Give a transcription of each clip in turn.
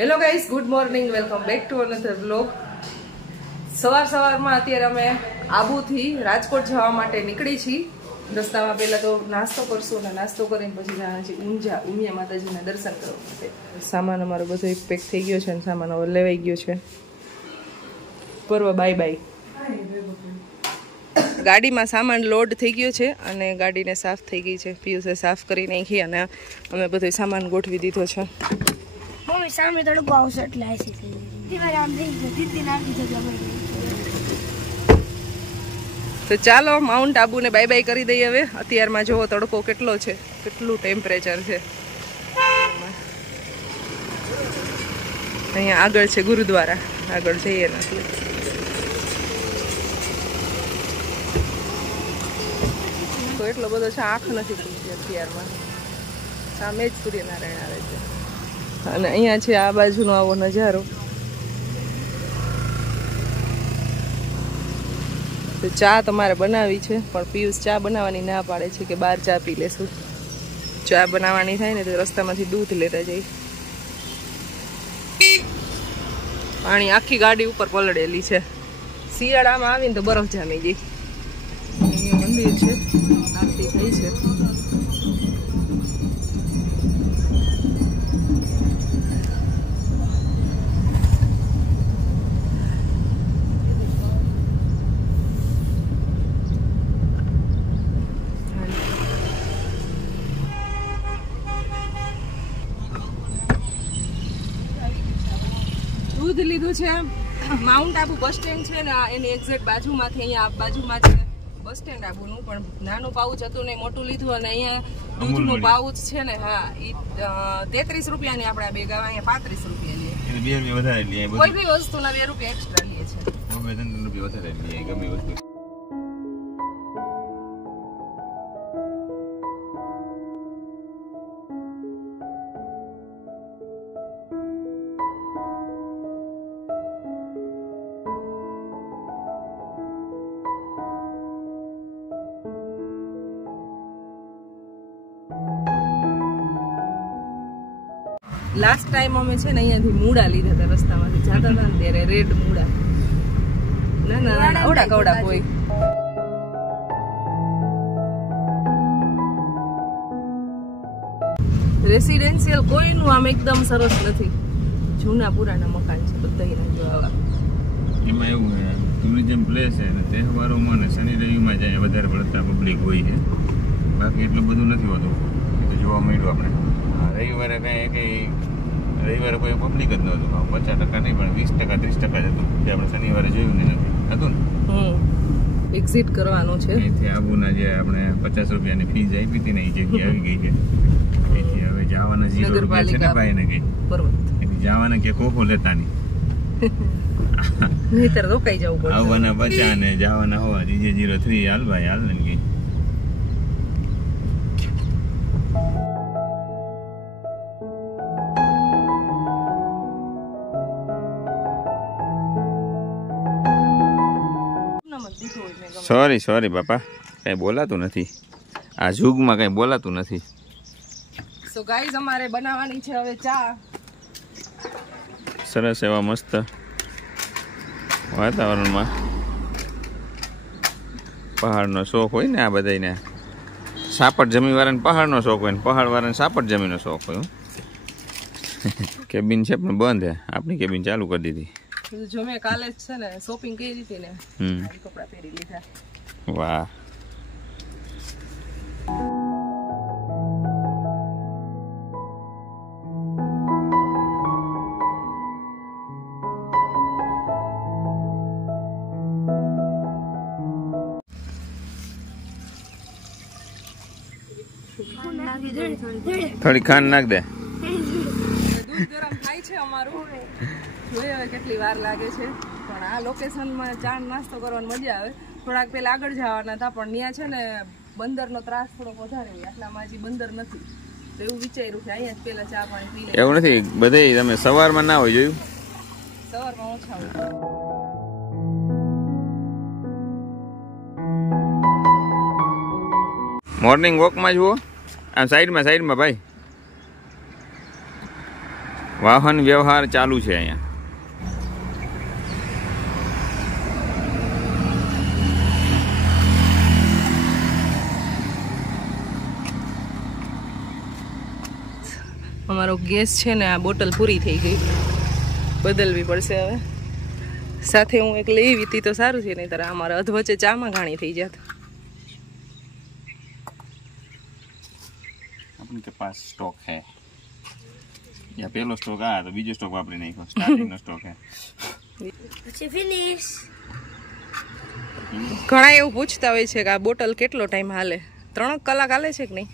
Hello guys, good morning, welcome back to another vlog. સવારમાં અત્યારે અમે આબુથી રાજકોટ જવા માટે નીકળી છીએ. રસ્તામાં પહેલા તો નાસ્તો કરશું અને નાસ્તો કરીને પછી જવાના છીએ ઉમિયા માતાજીના દર્શન કરવા માટે. સામાન અમારો બધો પેક થઈ ગયો છે અને સામાન હવે લેવાઈ ગયો છે. પૂર્વ બાય બાય. ગાડીમાં સામાન લોડ થઈ ગયો છે અને ગાડીને સાફ થઈ ગઈ છે. પિયુષે સાફ કરી નાખી અને અમે બધો સામાન ગોઠવી દીધો છે. મમ્મી સામે તડકો આવશે એટલે આસી થઈ ગઈ. આમ થઈ ગઈ દીદી નાખી જગ્યા. તો ચાલો માઉન્ટ આબુને બાય બાય કરી દઈએ હવે. અત્યારમાં જોવો તડકો કેટલો છે, કેટલું ટેમ્પરેચર છે. અહીંયા આગળ છે ગુરુદ્વારા, આગળ જઈએ નથી. તો એટલો બધો છે, આંખ નથી ખુલતી અત્યારમાં. સામે જ સૂર્યનારાયણ આવે છે અને અહીંયા છે આ બાજુનો આવો નજારો. તો ચા તમારે બનાવી છે પણ પિયુષ ચા બનાવવાની ના પાડે છે કે બહાર ચા પી લેશું. ચા બનાવવાની થાય ને તો રસ્તામાંથી દૂધ લેતા જઈ. પાણી આખી ગાડી ઉપર પલળેલી છે. શિયાળામાં આવીને તો બરફ જામી ગઈ. અહીંયા મંદિર છે, આરતી થઈ છે. દૂધ લીધું છે. માઉન્ટ આબુ બસ સ્ટેન્ડ છે ને એની એક્ઝેક્ટ બાજુમાંથી, અહીંયા બાજુમાં છે બસ સ્ટેન્ડ આબુનું, પણ નાનું પાઉચ હતું ને મોટું લીધું. અને અહીંયા દૂધનું પાઉચ છે ને, હા, એ 33 રૂપિયાની આપણે બેગ આવે, અહીંયા 35 રૂપિયા લઈએ. 2 રૂપિયા વધારે લઈએ. કોઈ બી વસ્તુના 2 રૂપિયા એક્સ્ટ્રા લઈએ છે. 3 રૂપિયા વધારે લઈએ ગમે વસ્તુ. લાસ્ટ ટાઈમ અમે છે ને અહીંયાથી મૂળા લીધા હતા રસ્તામાંથી જતા હતા ને ત્યારે. રેડ મૂળા, ના ઓડા કવડા કોઈ. રેસિડેન્શિયલ કોઈનું આમ એકદમ સરસ નથી. જૂના પુરાના મકાન છે બધા. જો આવા એમાં એવું ટુરિઝમ પ્લેસ છે ને, તહેવારોમાં ને શનિ રવિમાં જાય વધારે પડતા પબ્લિક હોય છે. બાકી એટલું બધું નથી હોતું. એ તો જોવા મળ્યું આપણે. રવિવારે રવિવારે કોઈ પબ્લિક જ નહોતું. 50% નહીં પણ 20% 30% જ હતું. જે આપણે શનિવારે જોયું ને હતું ને. એક્ઝિટ કરવાનું છે. અહીંથી આબુના જે આપણે 50 રૂપિયાની ફીસ આપી હતી ને, એ જગ્યા આવી ગઈ છે. અહીંથી હવે જવાના 0 રૂપિયા છે ને ભાઈ ને ગઈ. બરોબર. જવાના કે કોકો લેતા નહીં. નહીતર રોકાઈ જવું પડે. આવવાના 50 ને જવાના હોવા DJ 03 હાલ ભાઈ હાલ ને ગઈ. સોરી બાપા, કઈ બોલાતું નથી. આ જુગમાં કઈ બોલાતું નથી. સો ગાઈઝ, અમારે બનાવવાની છે હવે ચા. સરસ એવા મસ્ત વાતાવરણમાં. પહાડનો શોખ હોય ને આ બધાને. સાપડ જમીવાળાને પહાડનો શોખ હોય ને પહાડવાળાને સાપડ જમીનો શોખ હોય. કેબિન છે પણ બંધ હે. આપણી કેબિન ચાલુ કરી દીધી. જો મેં કાલે જ છે ને શોપિંગ કરી હતી ને, કપડા પહેરી લીધા. વાહ. થોડી ખાંડ નાખ દે. દૂધ ગરમ થાય છે અમારું. જોઈએ હવે કેટલી વાર લાગે છે. પણ આ લોકેશનમાં ચા નાસ્તો કરવાની મજા આવે. થોડાક પેલા આગળ જવાના હતા પણ ત્યાં છે ને બંદરનો ત્રાસ થોડોક વધારે હોય. આટલામાં હજી બંદર નથી તો એવું વિચાર્યું કે અહીંયા જ પેલા ચા પાણી પી લે. એવું નથી, બધે તમે સવારમાં ના હોય જોયું? સવારમાં ઓછા હોય. મોર્નિંગ વોકમાં જુઓ. આમ સાઈડમાં ભાઈ. વાહન વ્યવહાર ચાલુ છે અહીંયા. અમારો ગેસ છે ને આ બોટલ પૂરી થઈ ગઈ, બદલવી પડશે હવે. સાથે હું એક લઈ હતી તો સારું છે, નહીં તારા અમારા અધવચ્ચે ચામાં ઘાણી થઈ જાત. अपने के पास स्टॉक है या पहलो स्टॉक आया तो बीजो स्टॉक वापरी नहीं स्टार्टिंग नो स्टॉक है. ફિનિશ. ઘણા એવું પૂછતા હોય છે કે આ બોટલ કેટલો ટાઈમ હાલે? 3 કલાક હાલે છે કે નહીં?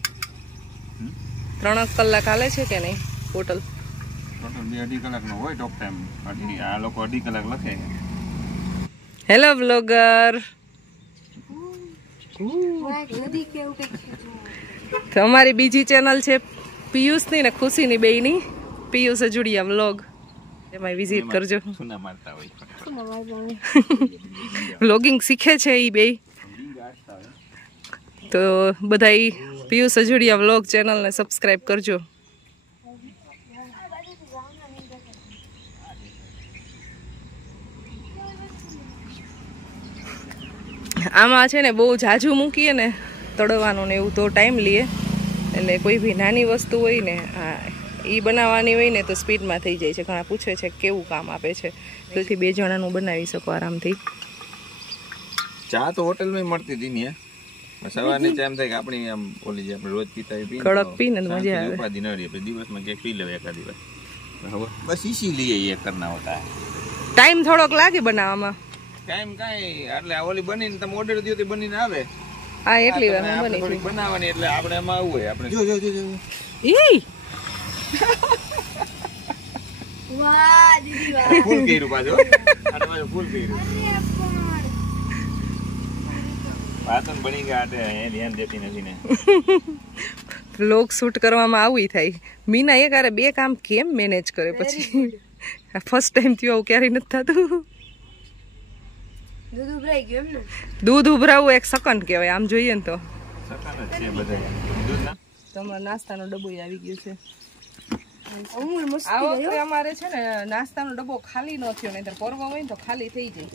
3 કલાક હાલે છે કે નહીં બોટલ? ટોટલ 2-2.5 કલાકનો હોય ટોક ટાઈમ. આ લોકો 2.5 કલાક લખે. હેલો વ્લોગર, નદી કેવું કઈ તો અમારી બીજી ચેનલ છે પિયુષની ને ખુશીની બેયની, પિયુષ અજુડિયા વ્લોગ, એમાં વિઝિટ કરજો. સુના મારતા હોય વ્લોગિંગ શીખે છે એ બેય, તો બધાય પિયુષ અજુડિયા વ્લોગ ચેનલને સબસ્ક્રાઇબ કરજો. આમાં છે ને બહુ ઝાઝું મૂકીએ ને તળવાનું ને એવું તો ટાઈમ લે, એટલે કોઈ બી નાની વસ્તુ હોય ને એ બનાવવાની હોય ને તો સ્પીડમાં થઈ જાય છે. ઘણા પૂછે છે કેવું કામ આપે છે, તેથી 2 જણાનું બનાવી શકો આરામથી. ચા તો હોટલમાં મળતી હતી ને, સવારની ચા એમ થાય કે આપણી આમ ઓલી જે આપણે રોજ પીતા હોય કડક પીને તો મજા આવે. ઉપાધિ ન રહી, આપણે દિવસમાં ક્યાંક પી લેવાય એકાદ દિવસ. બસ ઇસીલીએ ये करना होता है. ટાઈમ થોડોક લાગે બનાવવામાં. ટાઈમ કાંઈ એટલે ઓલી બનીને તમે ઓર્ડર દો તો બનીને આવે. હા એટલી વારમાં બની થોડીક બનાવવાની એટલે આપણે એમાં આવું હોય. આપણે જો ઈ વાહ દીદી વાહ. ફૂલ કર્યું પાછો, આટલે પાછો ફૂલ કર્યું. વાતન બની ગયા આટે એ ધ્યાન દેતી નથી ને. વ્લોગ શૂટ કરવામાં આવું થાય. મીના એક આરે 2 કામ કેમ મેનેજ કરે પછી? ફર્સ્ટ ટાઈમ થયું આવું ક્યારેય નથી થતું. દૂધ ઉભરાઈ ગયું એમ ને? દૂધ ઉભરાવું 1 સેકન્ડ કહેવાય આમ જોઈએ ને તો. સકાન જ છે બધા. દૂધ ના તમારો નાસ્તાનો ડબ્બો આવી ગયો છે. અમૂલ મસ્ત આ વખતે અમારે છે ને નાસ્તાનો ડબ્બો ખાલી ન થયો, નહીંતર પરવો હોય ને તો ખાલી થઈ જાય.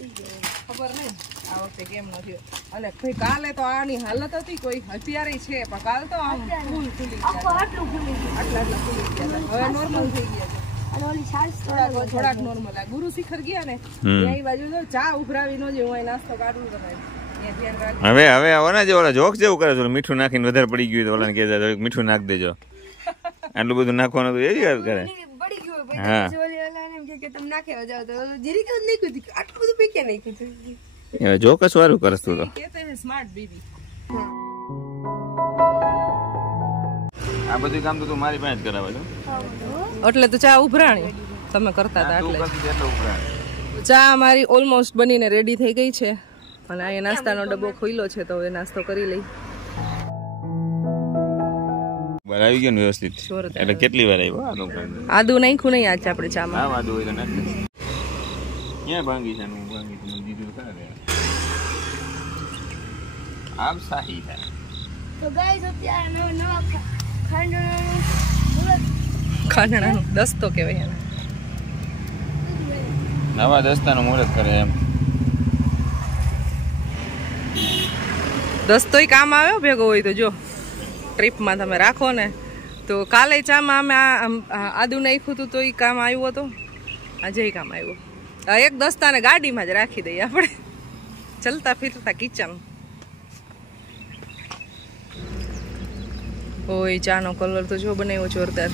ખબર નહીં આ વખતે કેમ ન થયો. અને ભાઈ કાલે તો આની હાલત હતી, કોઈ અત્યારે છે પણ કાલ તો આમ ફૂલ ખુલી ગયા, આટલું ખુલી ગયું. આટલા ખુલી ગયા. હવે નોર્મલ થઈ ગયા છે, અને ઓલી છાશ થોડાક નોર્મલ. આ ગુરુ શિખર ગયા ને ત્યાં બાજુ તો ચા ઉભરાવી ન જે હું નાસ્તો કાઢું તમે હવે આવવાના જે ઓલા જોક જેવું કરે છે, મીઠું નાખીને વધારે પડી ગયું તો ઓલાને કહેતા મીઠું નાખ દેજો. આટલું બધું નાખવાનું તો એ જ કરે. પડી ગયું ભાઈ. હા ઓલી ઓલાને એમ કે તમે નાખ્યા જાવ તો જીરી કેવું નહીં કીધું, આટલું બધું પીકે નહીં કીધું. જોકસ વાળું કરસ તું તો. કહેતે હે સ્માર્ટ બેબી. આ બધું કામ તો તું મારી પાસે જ કરાવે છો. એટલે તો ચા ઉભરાણી તમે કરતા હતા તું એટલે. કરતી એટલે ઉપરાંત ચા અમારી ઓલમોસ્ટ બનીને રેડી થઈ ગઈ છે, અને અહીંયા નાસ્તાનો ડબ્બો ખોલ્યો છે તો હવે નાસ્તો કરી લઈ. આવી ગયો ને વ્યવસ્થિત. જોરદાર. એટલે કેટલી વાર આવ્યો આદુ નાખ્યું નહીં આજ આપણે ચામાં. હા આદુ હોય તો નાખ દે. ક્યાં ભાંગી છે? હું ભાંગી તો મને દીધું ખરા. આમ સાહી છે. તો ગાઈસ અત્યારે નવા ખાંડણાનો દસ્તો કહેવાય એને. નવા દસ્તાનું મુહૂર્ત કરે એમ. દસ્તોય કામ આવ્યો ભેગો હોય તો જો ટ્રીપમાં તમે રાખો ને તો. કાલે ચામાં અમે આદુ નાખ્યું હતું તો એ કામ આવ્યું હતું, આજે કામ આવ્યું. એક દસ્તાને ગાડીમાં જ રાખી દઈએ આપણે, ચલતા ફિરતા કિચન. ઓય ચાનો કલર તો જો બનાવ્યો જોરદાર.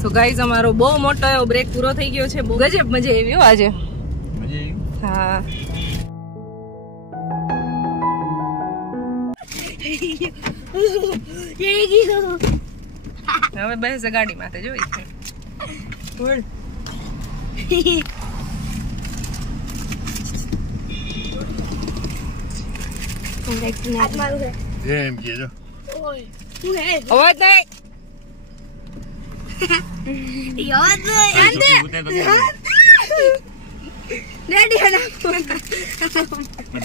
સો ગાઈઝ અમારો બહુ મોટો એવો બ્રેક પૂરો થઈ ગયો છે. બહુ ગજબ મજા આવી હો આજે. હા હવે બેસ ગાડી માથે જોઈ એમ કહેજો. હું હે અવાજ નહીં. યાદ ડેડી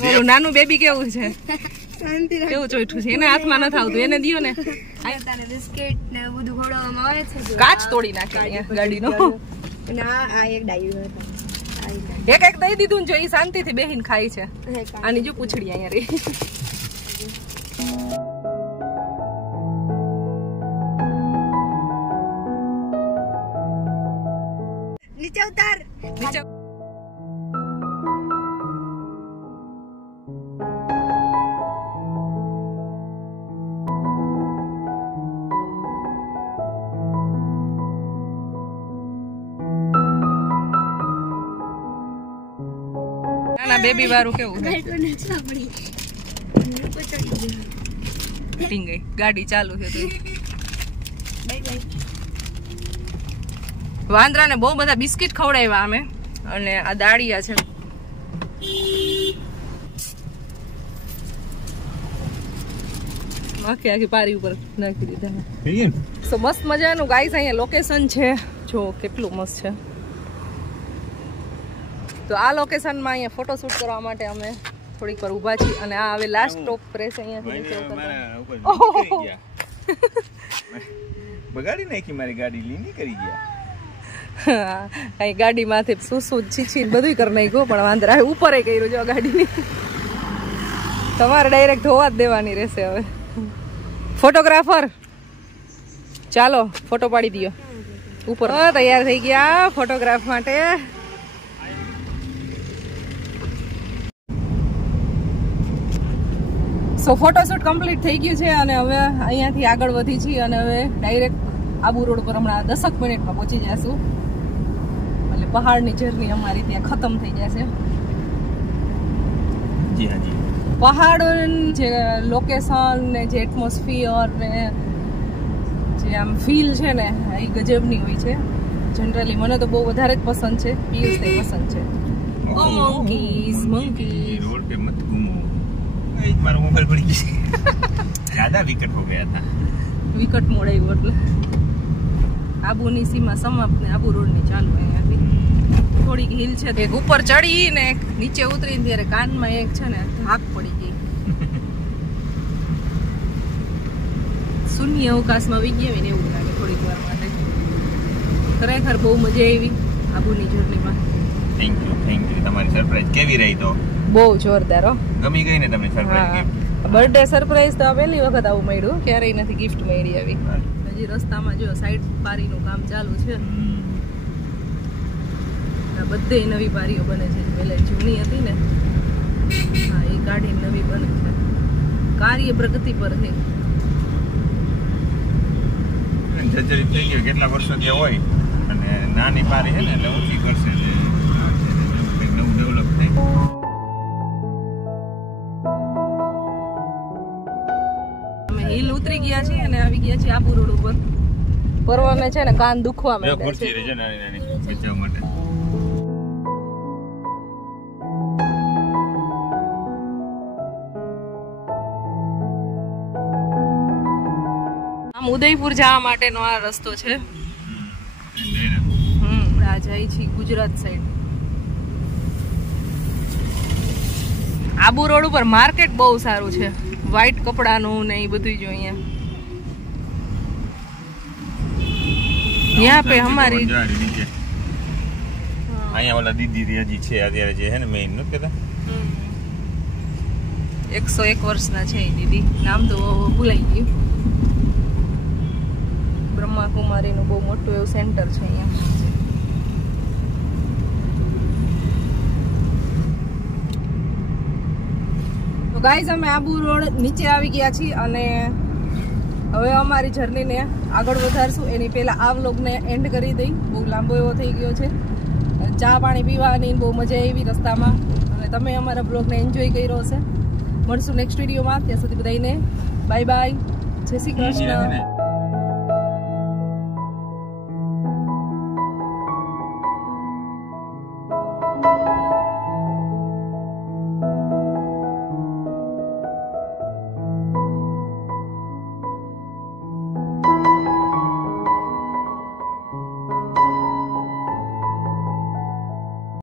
ઓલું નાનું બેબી કેવું છે, શાંતિ રાખ. કેવું ચોઈઠું છે, એને હાથમાં નથી આવતું, એને દિયો ને. તારે બિસ્કિટ ને બધું ખવડાવવામાં આવે છે. કાચ તોડી નાખે અહીંયા ગાડીનો. અને આ એક ડાયું હતા. એક એક દઈ દીધું ને જો ઈ શાંતિથી બેહીને ખાય છે. આની જો પૂછડી અહીંયા રહી. નીચે ઉતાર. નીચે નાના બેબી વાળું કેવું છે. ગાડી તો નચવા પડી. પચડી ગઈ. ફિટિંગ ગઈ, ગાડી ચાલુ છે તો. Bye bye. વાંદરાને બહુ બધા બિસ્કિટ ખવડાવ્યા અમે, અને આ દાળિયા છે. આખી આખી પારી ઉપર નાખી દીધા. તો મસ્ત મજાનું ગાઈસ અહીંયા લોકેશન છે, જો કેટલું મસ્ત છે. તો આ લોકેશનમાં અહીંયા ફોટોશૂટ કરવા માટે અમે થોડીક વાર ઊભા છીએ, અને આ હવે લાસ્ટ સ્ટોપ રહેશે અહીંયા. બગાડી નાખી મારી ગાડી, લીની કરી ગયા. અહીં ગાડી માથે શું છીછી બધું કરી નાખ્યું, પણ વાંદરા ઉપર કર્યું જો ગાડીની. તમારે ડાયરેક્ટ ધોવા જ દેવાની રહેશે હવે. ફોટોગ્રાફર ચાલો ફોટો પાડી દો. ઉપર તૈયાર થઈ ગયા ફોટોગ્રાફ માટે. સો ફોટોશૂટ કમ્પ્લીટ થઈ ગયું છે, અને હવે અહીંયાથી આગળ વધી છીએ, અને હવે ડાયરેક્ટ આબુ રોડ પર હમણાં 10 મિનિટમાં પહોંચી જઈશું. એટલે પહાડની જર્ની અમારી ત્યાં ખતમ થઈ જશે. જી હા જી. પહાડ જે લોકેશન ને જે એટમોસ્ફિયર ને જે આમ ફીલ છે ને એ ગજબની હોય છે. જનરલી મને તો બહુ વધારે જ પસંદ છે. પિયુષને પસંદ છે. ઓ મંકીઝ રોડ पे मत घूमो. મારો મોબાઈલ પડી ગયો. જ્યાદા વિકેટ હો ગયા હતા. વિકટ મોડાયું એટલે આબુની સીમા સમાપ્ત ને આબુ રોડની ચાલુ. અહીંયાથી થોડીક હિલ છે, એક ઉપર ચડી ને એક નીચે ઉતરીને ત્યારે કાનમાં એક છે ને ધાક પડી ગઈ. શૂન્ય અવકાશમાં વી ગયા ને એવું લાગે થોડીક વાર માટે. ખરેખર બહુ મજા આવી આબુની જર્નીમાં. થેન્ક યુ તમારી સરપ્રાઈઝ કેવી રહી? તો બહુ જોરદાર હો. ગમી ગઈ ને તમને સરપ્રાઈઝ ગિફ્ટ? બર્થડે સરપ્રાઈઝ તો પહેલી વખત આવું મળ્યું, ક્યારેય નથી ગિફ્ટ મળી આવી. હજી રસ્તામાં જો સાઈડ પારીનું કામ ચાલુ છે. બધે નવી પારીઓ બને છે. પહેલા જૂની હતી ને, હા એ કાઢી નવી બને છે. કાર્ય પ્રગતિ પર છે. જર્જરિત થઈ ગયો કેટલા વર્ષો ત્યાં હોય, અને નાની પારી છે ને એટલે ઓછી કરશે, નવું ડેવલપ થાય. અમે હિલ ઉતરી ગયા છીએ અને આવી ગયા છીએ આબુ રોડ ઉપર. પરવાને છે ને કાન દુખવા માંડ્યા ખુરશી રહી છે નાની નાની બચાવ માટે. ઉદયપુર જવા માટેનો આ રસ્તો છે. આ જાય છે ગુજરાત સાઈડ. આબુ રોડ ઉપર માર્કેટ બહુ સારું છે, વ્હાઈટ કપડાનું ને એ બધું જો અહીંયા પે હમારી અહીંયા ઓલા દીદી હજી છે અત્યારે જે હે ને મેઇન નો કેતા 101 વર્ષના છે એ દીદી. નામ તો ભૂલાઈ ગયું. બ્રહ્માકુમારીનું બહુ મોટું એવું સેન્ટર છે અહીંયા. તો ગાઈઝ અમે આબુ રોડ નીચે આવી ગયા છીએ, અને હવે અમારી જર્નીને આગળ વધારશું. એની પહેલા આ વ્લોગને એન્ડ કરી દઈ. બહુ લાંબો એવો થઈ ગયો છે. ચા પાણી પીવાની બહુ મજા આવી રસ્તામાં, અને તમે અમારા બ્લોગને એન્જોય કર્યો હશે. મળશું નેક્સ્ટ વિડીયોમાં. ત્યાં સુધી બધાને બાય બાય, જય શ્રી કૃષ્ણ.